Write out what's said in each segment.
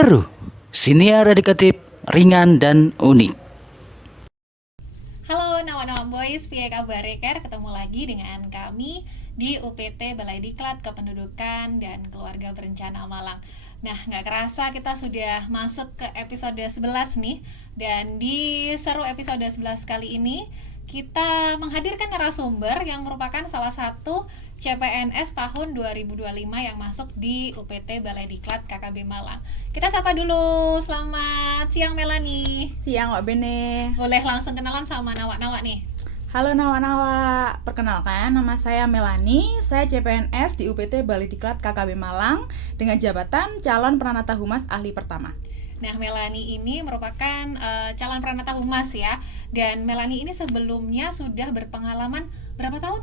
Seru, siniar edukatif, ringan dan unik. Halo Nawa-Nawa Boys, piye kabar Reker? Ketemu lagi dengan kami di UPT Balai Diklat Kependudukan dan Keluarga Berencana Malang. Nah, nggak kerasa kita sudah masuk ke episode 11 nih. Dan di seru episode 11 kali ini kita menghadirkan narasumber yang merupakan salah satu CPNS tahun 2025 yang masuk di UPT Balai Diklat KKB Malang. Kita sapa dulu, selamat siang Melanie. Siang Wak Bene. Boleh langsung kenalan sama Nawa-Nawa nih. Halo Nawa-Nawa, perkenalkan nama saya Melanie, saya CPNS di UPT Balai Diklat KKB Malang dengan jabatan calon Pranata Humas ahli pertama. Nah, Melanie ini merupakan calon Pranata Humas ya. Dan Melanie ini sebelumnya sudah berpengalaman berapa tahun?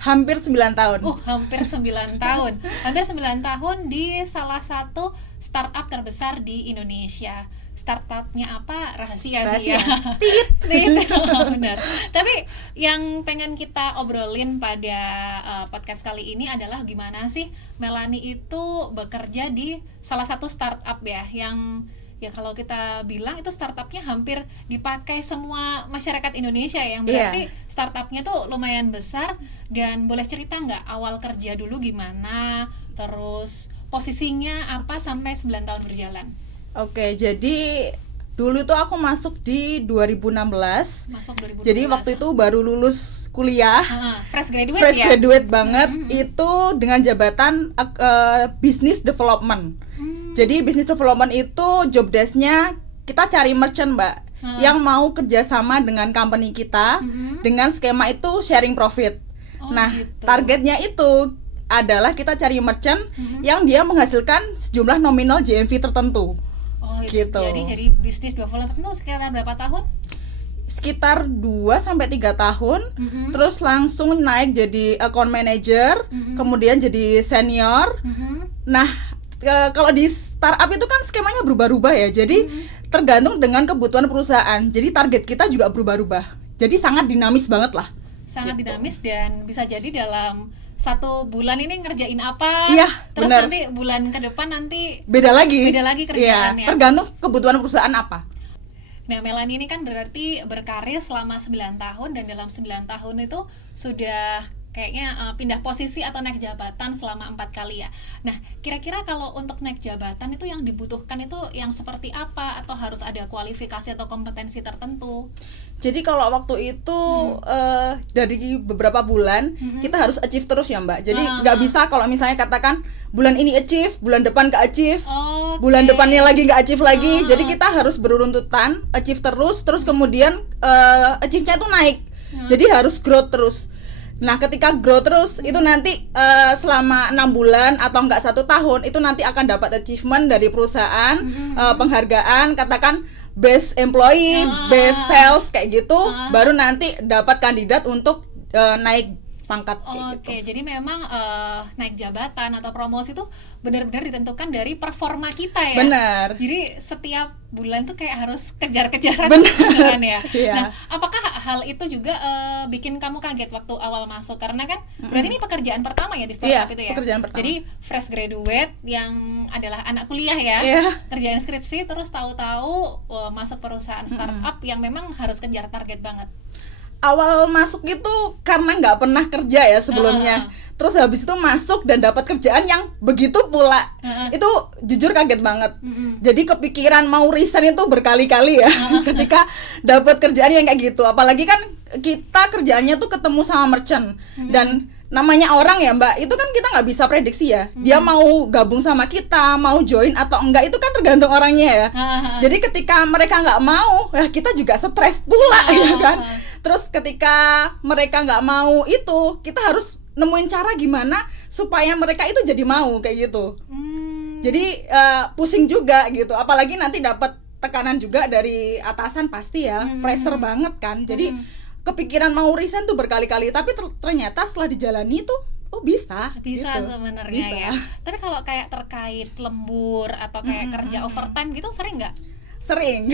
Hampir 9 tahun. Hampir 9 tahun. Hampir 9 tahun di salah satu startup terbesar di Indonesia. Startupnya apa? Rahasia sih ya. Tit. Benar. Tapi yang pengen kita obrolin pada podcast kali ini adalah gimana sih Melanie itu bekerja di salah satu startup yang kalau kita bilang itu startupnya hampir dipakai semua masyarakat Indonesia, yang berarti startupnya tuh lumayan besar. Dan boleh cerita nggak awal kerja dulu gimana, terus posisinya apa sampai 9 tahun berjalan? Oke, jadi dulu tuh aku masuk di 2016. Masuk 2016. Jadi waktu itu baru lulus kuliah. Fresh graduate Fresh ya? graduate banget. Itu dengan jabatan business development. Jadi business development itu job desk-nya kita cari merchant, Mbak, yang mau kerjasama dengan company kita dengan skema itu sharing profit. Gitu. Targetnya itu adalah kita cari merchant yang dia menghasilkan sejumlah nominal GMV tertentu. Gitu. Jadi business development itu sekitar berapa tahun? Sekitar 2-3 tahun. Terus langsung naik jadi account manager, kemudian jadi senior. Nah, kalau di startup itu kan skemanya berubah-ubah ya. Jadi tergantung dengan kebutuhan perusahaan. Jadi target kita juga berubah-ubah. Jadi sangat dinamis banget lah. Sangat dinamis, dan bisa jadi dalam 1 bulan ini ngerjain apa, terus bener. nanti bulan ke depan nanti beda lagi kerjaannya. Tergantung kebutuhan perusahaan apa. Nah, Melanie ini kan berarti berkarir selama 9 tahun, dan dalam 9 tahun itu sudah kayaknya pindah posisi atau naik jabatan selama 4 kali ya. Nah, kira-kira kalau untuk naik jabatan itu yang dibutuhkan itu yang seperti apa, atau harus ada kualifikasi atau kompetensi tertentu? Jadi kalau waktu itu dari beberapa bulan kita harus achieve terus ya, Mbak. Jadi nggak bisa kalau misalnya katakan bulan ini achieve, bulan depan nggak achieve, bulan depannya lagi nggak achieve lagi. Jadi kita harus beruruntutan achieve terus kemudian achieve-nya itu naik. Jadi harus growth terus. Nah, ketika grow terus itu nanti selama 6 bulan atau enggak 1 tahun itu nanti akan dapat achievement dari perusahaan, penghargaan, katakan best employee, best sales kayak gitu, baru nanti dapat kandidat untuk naik pangkat kayak gitu. Jadi memang naik jabatan atau promosi itu benar-benar ditentukan dari performa kita ya. Benar. Jadi setiap bulan tuh kayak harus kejar-kejaran beneran ya. Iya. Nah, apakah hal itu juga bikin kamu kaget waktu awal masuk? Karena kan berarti ini pekerjaan pertama ya di startup itu ya. Pekerjaan pertama. Jadi fresh graduate yang adalah anak kuliah ya. Kerjaan skripsi, terus tahu-tahu masuk perusahaan startup yang memang harus kejar target banget. Awal masuk itu karena nggak pernah kerja ya sebelumnya. Terus habis itu masuk dan dapat kerjaan yang begitu pula. Itu jujur kaget banget. Jadi kepikiran mau resign itu berkali-kali ya ketika dapat kerjaan yang kayak gitu. Apalagi kan kita kerjaannya tuh ketemu sama merchant. Dan namanya orang ya, Mbak, itu kan kita nggak bisa prediksi ya. Dia mau gabung sama kita, mau join atau enggak, itu kan tergantung orangnya ya. Jadi ketika mereka nggak mau, ya kita juga stres pula ya kan. Terus ketika mereka nggak mau itu, kita harus nemuin cara gimana supaya mereka itu jadi mau kayak gitu. Jadi pusing juga gitu. Apalagi nanti dapat tekanan juga dari atasan pasti ya, pressure banget kan. Jadi kepikiran mau resign tuh berkali-kali. Tapi ternyata setelah dijalani tuh bisa gitu. Sebenarnya ya. Tapi kalau kayak terkait lembur atau kayak kerja overtime gitu sering nggak? Sering.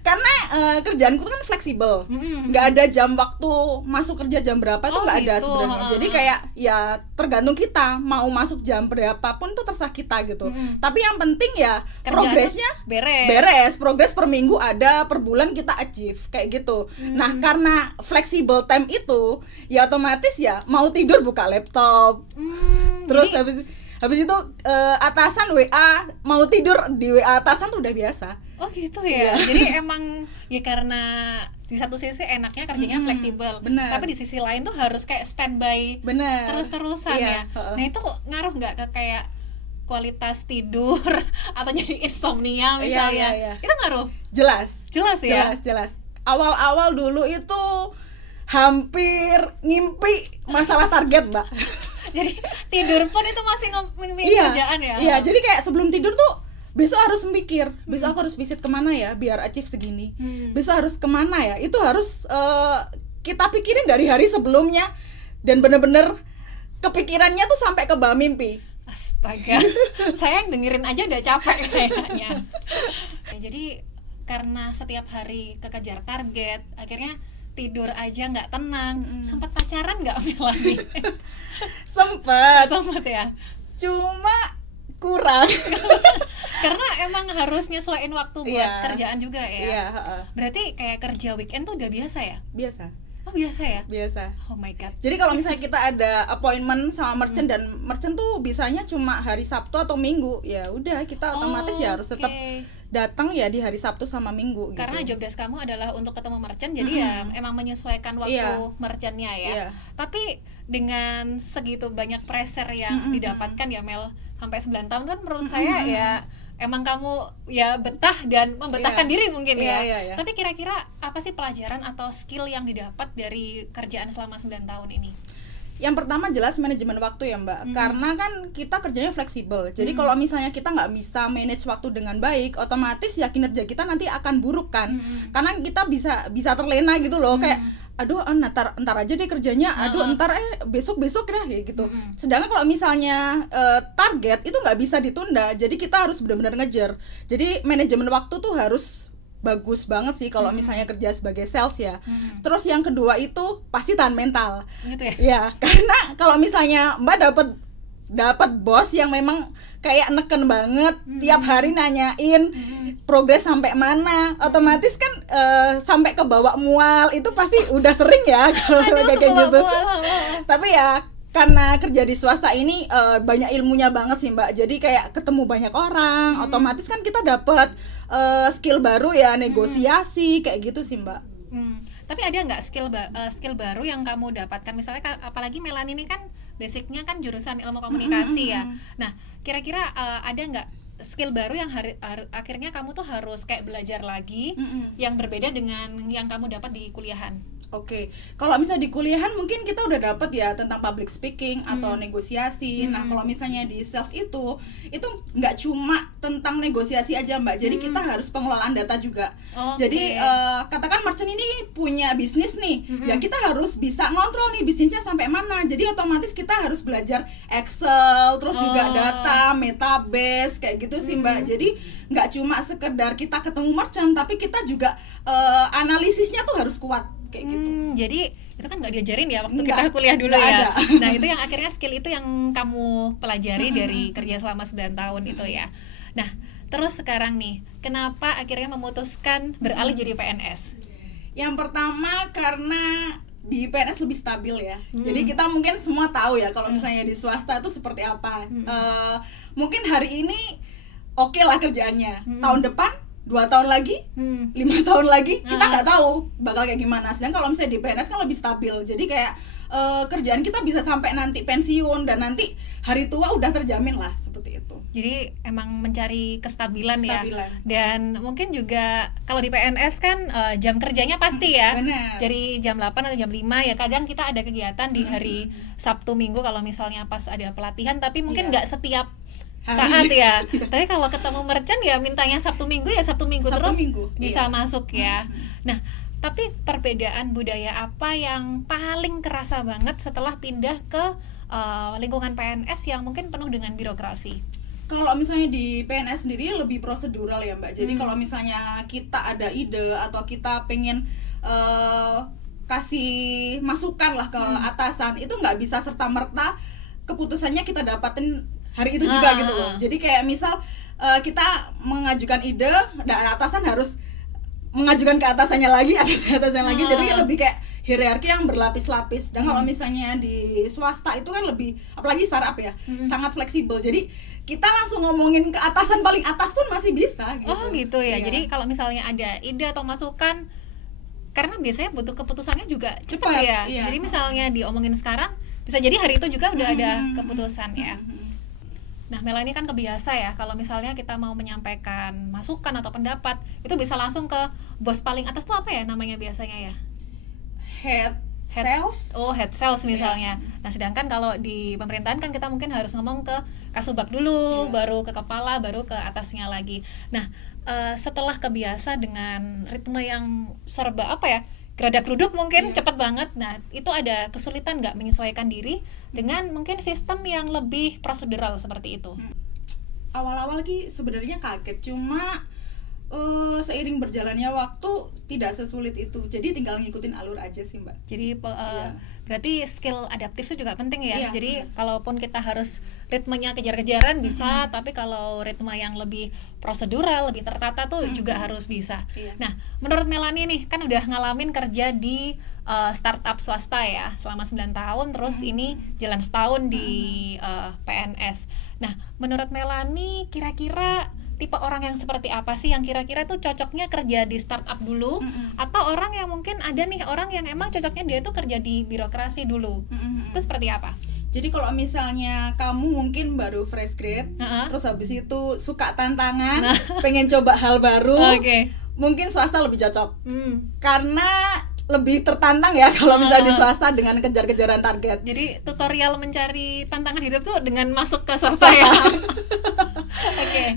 Karena kerjaanku kan fleksibel, nggak ada jam waktu masuk kerja jam berapa itu nggak ada gitu. sebenarnya. Jadi kayak ya tergantung kita mau masuk jam berapapun tuh terserah kita gitu. Tapi yang penting ya Kerjaan progresnya tuh beres. progres per minggu ada, per bulan kita achieve kayak gitu. Nah karena flexible time itu ya otomatis ya mau tidur buka laptop, terus habis itu atasan WA, mau tidur di WA atasan tuh udah biasa. Oh gitu ya. Jadi emang ya karena di satu sisi enaknya kerjanya fleksibel, tapi di sisi lain tuh harus kayak standby terus-terusan ya. Nah itu ngaruh nggak ke kayak kualitas tidur atau jadi insomnia misalnya? Itu ngaruh? Jelas ya. Jelas. Awal-awal dulu itu hampir ngimpi masalah target, Mbak. Jadi tidur pun itu masih ngimpi kerjaan ya? Iya, jadi kayak sebelum tidur tuh besok harus mikir, besok aku harus visit kemana ya biar achieve segini, besok harus kemana ya, itu harus kita pikirin dari hari sebelumnya, dan bener-bener kepikirannya tuh sampai ke bawah mimpi. Astaga, saya yang dengerin aja udah capek kayaknya. Ya, jadi karena setiap hari kekejar target, akhirnya tidur aja nggak tenang. Sempat pacaran nggak Melani? Sempet ya. Cuma kurang. Karena emang harus nyesuaiin waktu buat kerjaan juga ya. Iya. Berarti kayak kerja weekend tuh udah biasa ya? Biasa. Oh biasa ya? Biasa. Oh my god. Jadi kalau misalnya kita ada appointment sama merchant dan merchant tuh bisanya cuma hari Sabtu atau Minggu, ya udah kita otomatis ya harus tetap datang ya di hari Sabtu sama Minggu. Karena gitu. job desk kamu adalah untuk ketemu merchant, jadi ya emang menyesuaikan waktu merchantnya ya. Tapi dengan segitu banyak pressure yang didapatkan ya Mel, sampai 9 tahun kan menurut saya ya emang kamu ya betah dan membetahkan diri mungkin ya. Tapi kira-kira apa sih pelajaran atau skill yang didapat dari kerjaan selama 9 tahun ini? Yang pertama jelas manajemen waktu ya Mbak, karena kan kita kerjanya fleksibel. Jadi kalau misalnya kita nggak bisa manage waktu dengan baik, otomatis ya kinerja kita nanti akan buruk kan. Karena kita bisa terlena gitu loh, kayak aduh ntar aja deh kerjanya, aduh ntar besok dah kayak gitu. Sedangkan kalau misalnya target itu nggak bisa ditunda, jadi kita harus benar-benar ngejar. Jadi manajemen waktu tuh harus bagus banget sih kalau misalnya kerja sebagai sales ya. Terus yang kedua itu pasti tahan mental. Gitu ya? Ya, karena kalau misalnya Mbak dapat bos yang memang kayak neken banget, tiap hari nanyain progres sampai mana, otomatis kan sampai ke bawah mual, itu pasti udah sering ya kalau kayak gitu. Tapi ya karena kerja di swasta ini banyak ilmunya banget sih Mbak. Jadi kayak ketemu banyak orang, otomatis kan kita dapat skill baru ya, negosiasi kayak gitu sih Mbak. Tapi ada nggak skill baru yang kamu dapatkan? Misalnya apalagi Melani ini kan basicnya kan jurusan ilmu komunikasi ya. Nah kira-kira ada nggak skill baru yang akhirnya kamu tuh harus kayak belajar lagi yang berbeda dengan yang kamu dapat di kuliahan? Oke, kalau misalnya di kuliahan mungkin kita udah dapet ya tentang public speaking atau negosiasi. Nah kalau misalnya di sales itu nggak cuma tentang negosiasi aja Mbak, jadi kita harus pengelolaan data juga. Jadi katakan merchant ini punya bisnis nih, ya kita harus bisa ngontrol nih bisnisnya sampai mana. Jadi otomatis kita harus belajar Excel, terus juga data, metabase kayak gitu sih Mbak. Jadi nggak cuma sekedar kita ketemu merchant, tapi kita juga analisisnya tuh harus kuat. Kayak gitu. Jadi itu kan nggak diajarin ya waktu kita kuliah dulu ya. Nah itu yang akhirnya skill itu yang kamu pelajari dari kerja selama 9 tahun itu ya. Nah terus sekarang nih, kenapa akhirnya memutuskan beralih jadi PNS? Yang pertama karena di PNS lebih stabil ya. Jadi kita mungkin semua tahu ya kalau misalnya di swasta itu seperti apa. Mungkin hari ini oke lah kerjaannya, tahun depan 2 tahun lagi, 5 tahun lagi, kita nggak tahu bakal kayak gimana. Sedangkan kalau misalnya di PNS kan lebih stabil, jadi kayak kerjaan kita bisa sampai nanti pensiun dan nanti hari tua udah terjamin lah, seperti itu. Jadi emang mencari kestabilan ya. Dan mungkin juga kalau di PNS kan jam kerjanya pasti ya. Jadi jam 8 atau jam 5 ya, kadang kita ada kegiatan di hari Sabtu Minggu kalau misalnya pas ada pelatihan, tapi mungkin nggak setiap saat ya. Tapi kalau ketemu merchant ya mintanya Sabtu Minggu ya Sabtu Minggu terus bisa masuk ya. Nah, tapi perbedaan budaya apa yang paling kerasa banget setelah pindah ke lingkungan PNS yang mungkin penuh dengan birokrasi? Kalau misalnya di PNS sendiri lebih prosedural ya Mbak. Jadi kalau misalnya kita ada ide atau kita pengen kasih masukan lah ke atasan, itu nggak bisa serta merta keputusannya kita dapatin hari itu juga gitu loh. Jadi kayak misal kita mengajukan ide dan atasan harus mengajukan ke atasannya lagi, lagi. Jadi lebih kayak hierarki yang berlapis-lapis. Dan kalau misalnya di swasta itu kan lebih, apalagi startup ya, sangat fleksibel. Jadi kita langsung ngomongin ke atasan paling atas pun masih bisa gitu. Oh gitu ya. Jadi kalau misalnya ada ide atau masukan, karena biasanya butuh keputusannya juga cepat ya. Iya. Jadi misalnya diomongin sekarang, bisa jadi hari itu juga udah ada keputusan ya. Nah, Melanie kan kebiasa ya kalau misalnya kita mau menyampaikan masukan atau pendapat, itu bisa langsung ke bos paling atas tuh apa ya namanya biasanya ya? Head sales. Oh, head sales misalnya. Nah, sedangkan kalau di pemerintahan kan kita mungkin harus ngomong ke kasubag dulu, baru ke kepala, baru ke atasnya lagi. Nah, setelah kebiasa dengan ritme yang serba apa ya, geradak-geruduk mungkin cepat banget. Nah, itu ada kesulitan nggak menyesuaikan diri dengan mungkin sistem yang lebih prosedural seperti itu? Awal-awal sebenarnya kaget, cuma seiring berjalannya waktu tidak sesulit itu. Jadi tinggal ngikutin alur aja sih Mbak. Jadi berarti skill adaptif itu juga penting ya. Jadi kalaupun kita harus ritmenya kejar-kejaran bisa, tapi kalau ritme yang lebih prosedural, lebih tertata tuh juga harus bisa. Nah, menurut Melanie nih, kan udah ngalamin kerja di startup swasta ya selama 9 tahun, terus ini jalan setahun di PNS. Nah, menurut Melanie kira-kira tipe orang yang seperti apa sih yang kira-kira tuh cocoknya kerja di startup dulu, atau orang yang mungkin ada nih orang yang emang cocoknya dia tuh kerja di birokrasi dulu, itu seperti apa? Jadi kalau misalnya kamu mungkin baru fresh grade, terus habis itu suka tantangan, pengen coba hal baru, mungkin swasta lebih cocok, karena lebih tertantang ya kalau misalnya di swasta dengan kejar-kejaran target. Jadi tutorial mencari tantangan hidup tuh dengan masuk ke swasta ya.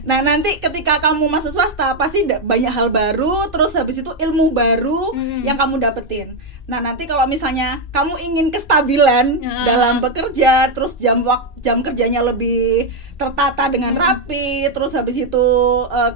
Nah nanti ketika kamu masuk swasta pasti banyak hal baru, terus habis itu ilmu baru yang kamu dapetin. Nah nanti kalau misalnya kamu ingin kestabilan dalam bekerja, terus jam kerjanya lebih tertata dengan rapi, terus habis itu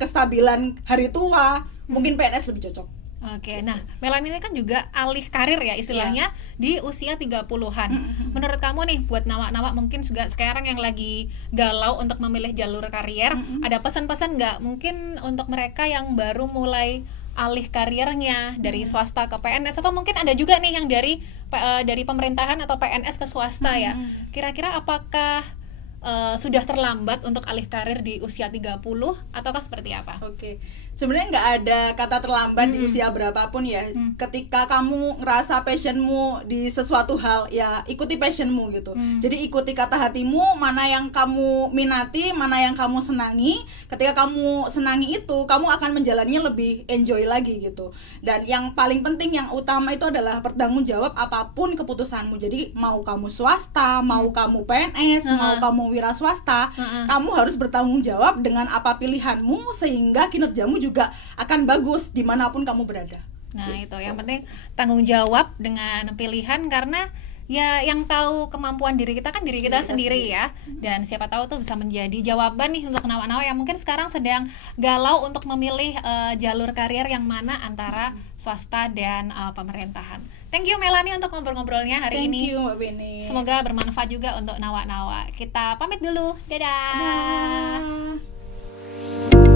kestabilan hari tua, mungkin PNS lebih cocok. Oke, nah Melanie ini kan juga alih karir ya istilahnya di usia 30-an. Menurut kamu nih buat nawak-nawak mungkin juga sekarang yang lagi galau untuk memilih jalur karier, ada pesan-pesan nggak mungkin untuk mereka yang baru mulai alih karirnya dari swasta ke PNS, atau mungkin ada juga nih yang dari pemerintahan atau PNS ke swasta ya. Kira-kira apakah sudah terlambat untuk alih karir di usia 30 ataukah seperti apa? Oke. Sebenarnya nggak ada kata terlambat di usia berapapun ya. Ketika kamu ngerasa passionmu di sesuatu hal, ya ikuti passionmu gitu. Jadi ikuti kata hatimu, mana yang kamu minati, mana yang kamu senangi. Ketika kamu senangi itu, kamu akan menjalaninya lebih enjoy lagi gitu. Dan yang paling penting, yang utama itu adalah bertanggung jawab apapun keputusanmu. Jadi mau kamu swasta, mau kamu PNS, mau kamu wira swasta, kamu harus bertanggung jawab dengan apa pilihanmu, sehingga kinerjamu juga akan bagus dimanapun kamu berada. Nah gitu. Yang penting tanggung jawab dengan pilihan, karena ya yang tahu kemampuan diri kita kan diri kita sendiri ya. Dan siapa tahu tuh bisa menjadi jawaban nih untuk nawak-nawak yang mungkin sekarang sedang galau untuk memilih jalur karir yang mana antara swasta dan pemerintahan. Thank you Melanie untuk ngobrol-ngobrolnya hari ini. Thank you Mbak Beni. Semoga bermanfaat juga untuk nawak-nawak. Kita pamit dulu. Dadah. Dadah.